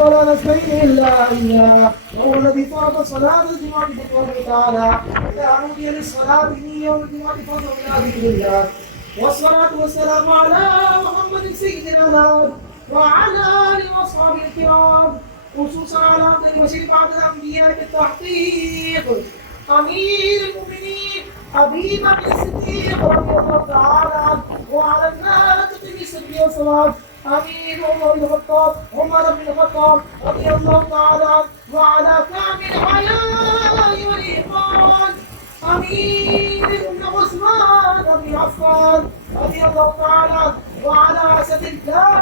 ولا نستعين إلا إياه، وهو الذي فرض صلاة الجمعة بقوله تعالى: إذا نودي للصلاة من يوم الجمعة فاسعوا إلى ذكر الله. والصلاة والسلام على محمد سيدنا الأنام وعلى آله وأصحابه الكرام، خصوصا على عبد البشير بعد الأنبياء بالتحقيق أمير المؤمنين أبي بكر الصديق رضي الله تعالى عنه، وعلى الناجح بالصدق والصلاة أمير عمر بن الخطاب رضي الله تعالى عنه، وعلى كامل الحياء والإيمان أمير بن عثمان بن عفان رضي الله تعالى عنه، وعلى أسد الله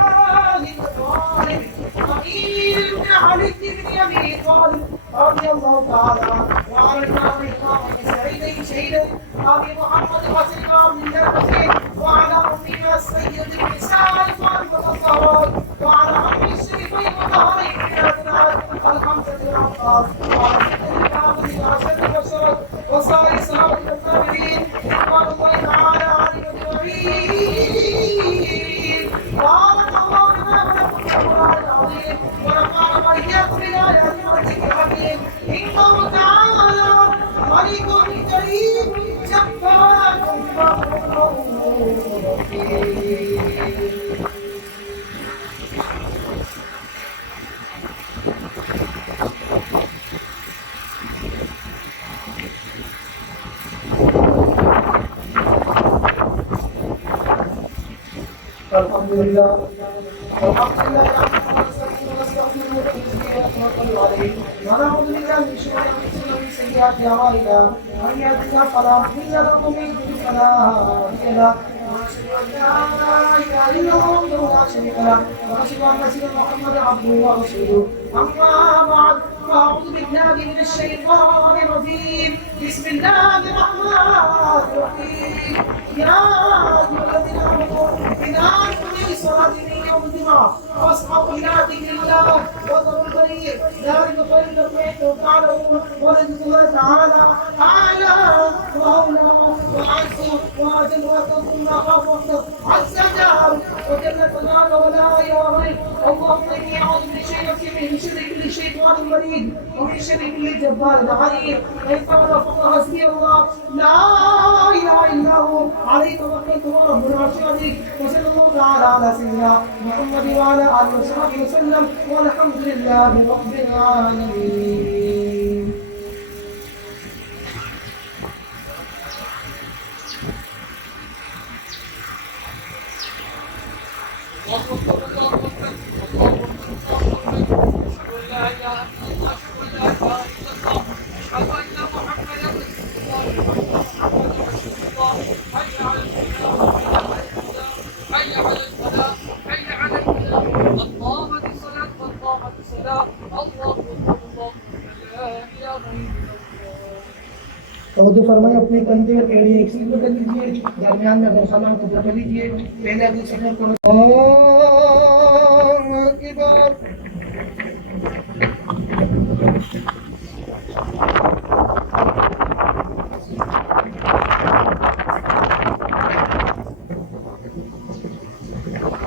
الغالب أمير بن علي بن أبي طالب رضي الله تعالى عنه، وعلى الإمام سعيد شهيدا أبي محمد حسن بن عبد الله البصري، وعلى أمنا السيد النساء فاطمة الزهراء، وعلى عمي الشريفين وطهرين من الأبناء الخمسة الأبطال، وعلى سيد الكعبة العشرة البشر وسائر الصحابة والتابعين رضوان الله تعالى عليهم أجمعين. بارك الله لنا ولكم في القرآن العظيم، ونفعنا وإياكم بالآيات والذكر الحكيم. إنه تعالى ملك كريم جبار رحيم. الحمد لله ونعوذ بالله من شرور انفسنا ومن سيئات اعمالنا، من يهده الله فلا مضل له ومن يضلل فلا هادي له، ونشهد ان لا اله الا الله وحده لا شريك له، ونشهد ان سيدنا محمدا عبده ورسوله. اما بعد، فاعوذ بالله من الشيطان الرجيم. بسم الله الرحمن الرحيم. يا ايها الذين امنوا اذا نودي للصلاه من يوم الجمعه فاسعوا الى ذكر الله وذروا البيع، ذلك خير لكم ان تعلمون، ولذكر الله تعالى اعلى واولى واعز واجل وتقوم اخاف وحده عز وجل وجل ثناؤه ولا يغير. اللهم اني اعوذ من شر كل شيطان مريض ومن شر كل جبار عنيد، فان قال فقد حسبي الله لا اله الا هو عليه توكلت ورب العرش العظيم. وصلى الله تعالى على سيدنا محمد وعلى اله وصحبه وسلم، والحمد لله رب العالمين. तो फरमाए अपने कंधे और एड़ी एक सीट कर लीजिए, दरमियान में अगर सलाम को कर लीजिए, पहले अगले सफर को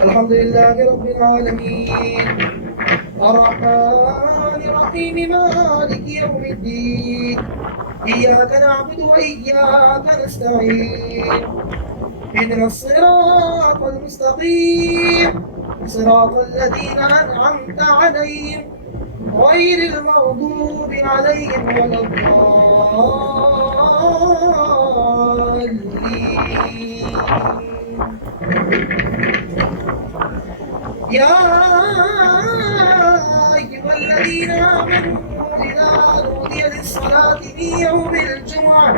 अल्हम्दुलिल्लाह रब्बिल आलमीन अर्रहमान अर्रहीम मालिक यौमिद्दीन इय्याका नअबुदु व इय्याका नस्तईन اهدنا الصراط المستقيم صراط الذين أنعمت عليهم غير المغضوب عليهم ولا الضالين. يا أيها الذين آمنوا إذا نودي للصلاة من يوم الجمعة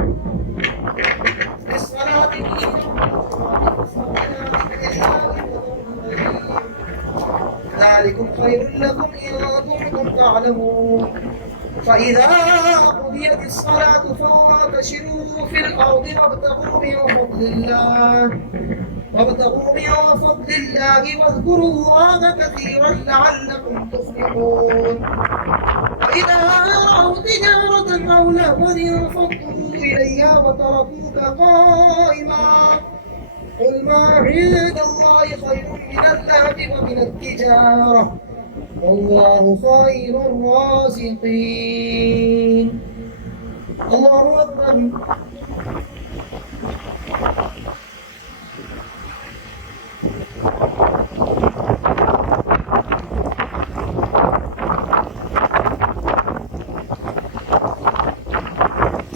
ذلكم خير لكم إن كنتم تعلمون. فإذا قضيت الصلاة فانتشروا في الأرض وابتغوا من فضل الله واذكروا الله كثيرا لعلكم تفلحون. إذا رأوا تجارة أو لهوا انفضوا إليها وتركوك قائما. قل ما عند الله خير من اللهو ومن التجارة والله خير الرازقين. الله أكبر.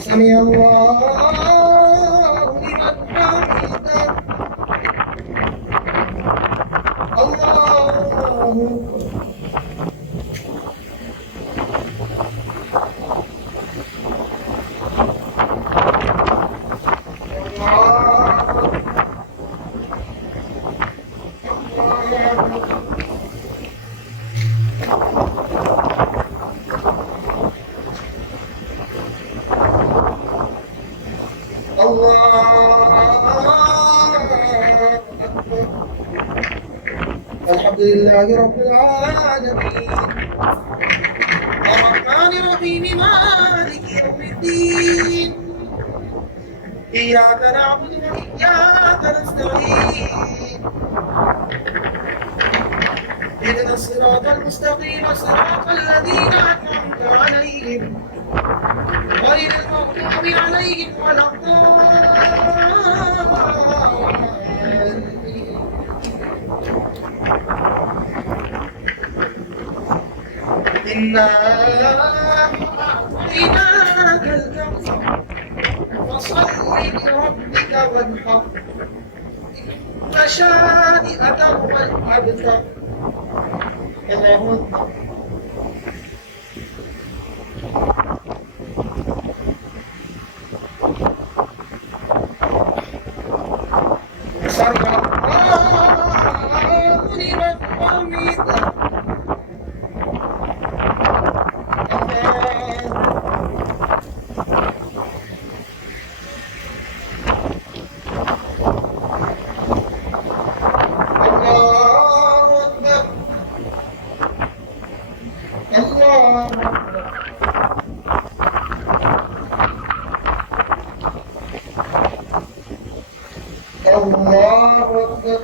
سمع الله لمن حمده. الله الحمد لله رب العالمين الرحمن الرحيم مالك يوم الدين إياك نعبد وإياك نستعين اهدنا الصراط المستقيم صراط الذين أنعمت عليهم غير المغضوب عليهم ولا الضالين. إنا أعطيناك الكوثر فصل لربك وانحر إن شانئك هو الأبتر. الله أكبر. سمع الله لمن حمده. الله أكبر.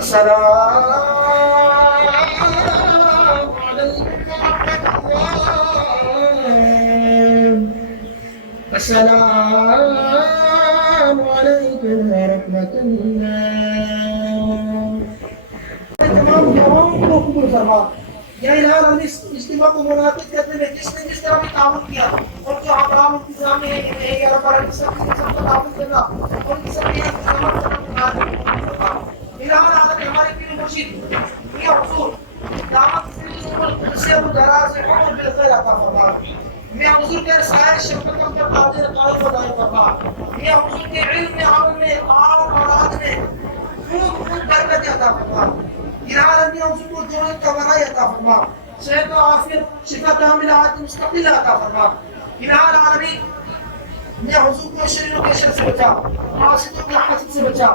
السلام عليكم ورحمة الله. السلام عليكم ورحمة الله. तमाम जवानों को कबूल फरमा। या इलाही हम इस इज्तिमा को मुनाकिद करने में जिसने जिस तरह भी ताउन किया और जो हमारा इंतजाम है या रब सबका ताउन करना और इन सब की इंतजाम करना इलाही हमारे पीर मुर्शिद मियां हुजूर दामत से दराज है और बिलखैर अता फरमा। मियां हुजूर के सारे शफकत पर कादिर कायम खुदाई फरमा। मियां हुजूर के इल्म में अमल में आल औलाद में खूब खूब बरकत अता फरमा। इलाही मियां हुजूर को दोनों तवानाई अता फरमा। सेहत और आफियत शिफा कामिला मुस्तकिल अता फरमा। इलाही आलमीन मियां हुजूर को शरीरों के शर से बचा, हासिदों के हसद से बचा,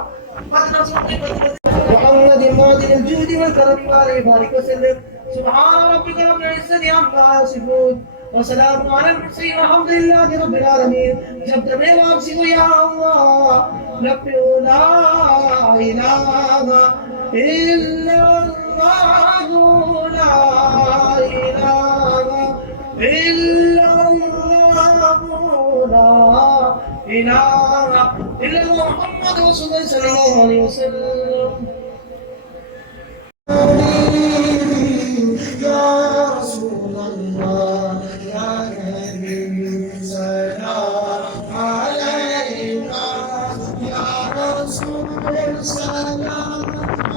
बदनज़रों के बदनज़र محمد الماضي الجود والكرم وعليه بارك وسلم. سبحان ربك رب العزة عما يصفون وسلام على المرسلين والحمد لله رب العالمين. जब तमे वापसी को या अल्लाह लपे ला इलाहा इल्लल्लाह ला इलाहा इल्लल्लाह ला इलाहा इल्लल्लाह मुहम्मद रसूलुल्लाह सल्लल्लाहु अलैहि वसल्लम. يا رسول الله يا نبي سلام عليك يا رسول سلام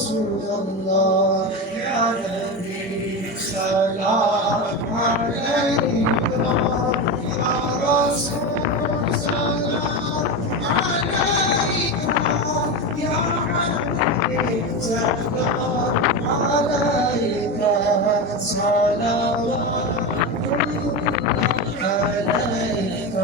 رسول الله يا نبي سلام عليك يا رسول سلام عليك يا حبيب سلام عليك صلوات الله عليك.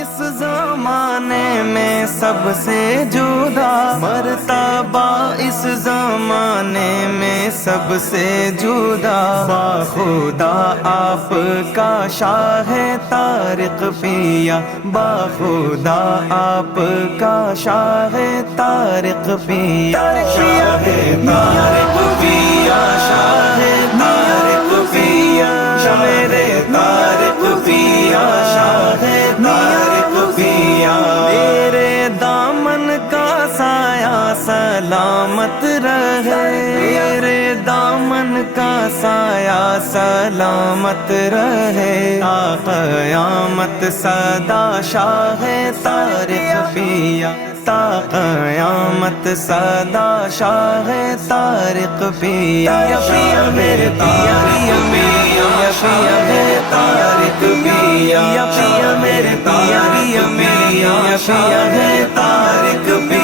इस जमाने में सबसे जुदा मर्तबा, इस जमाने में सबसे जुदा बाखुदा आपका शाह तारिक पिया, बाखुदा आपका शाह तारिक पिया, शाह तारिक पिया, शाह तारिक पिया, मेरे तारिक पिया, शाह तारिक पिया। तेरे दामन का साया सलामत रहे, तेरे दामन का साया सलामत रहे, ता क़यामत सदा शाह तारिक पिया, ता क़यामत सदा शाह तारिक पिया, पिया मेरे पिया, पिया पिया मेरे तारिक पिया, पिया मेरे पिया, पिया मेरे पिया, पिया मेरे तारिक पिया।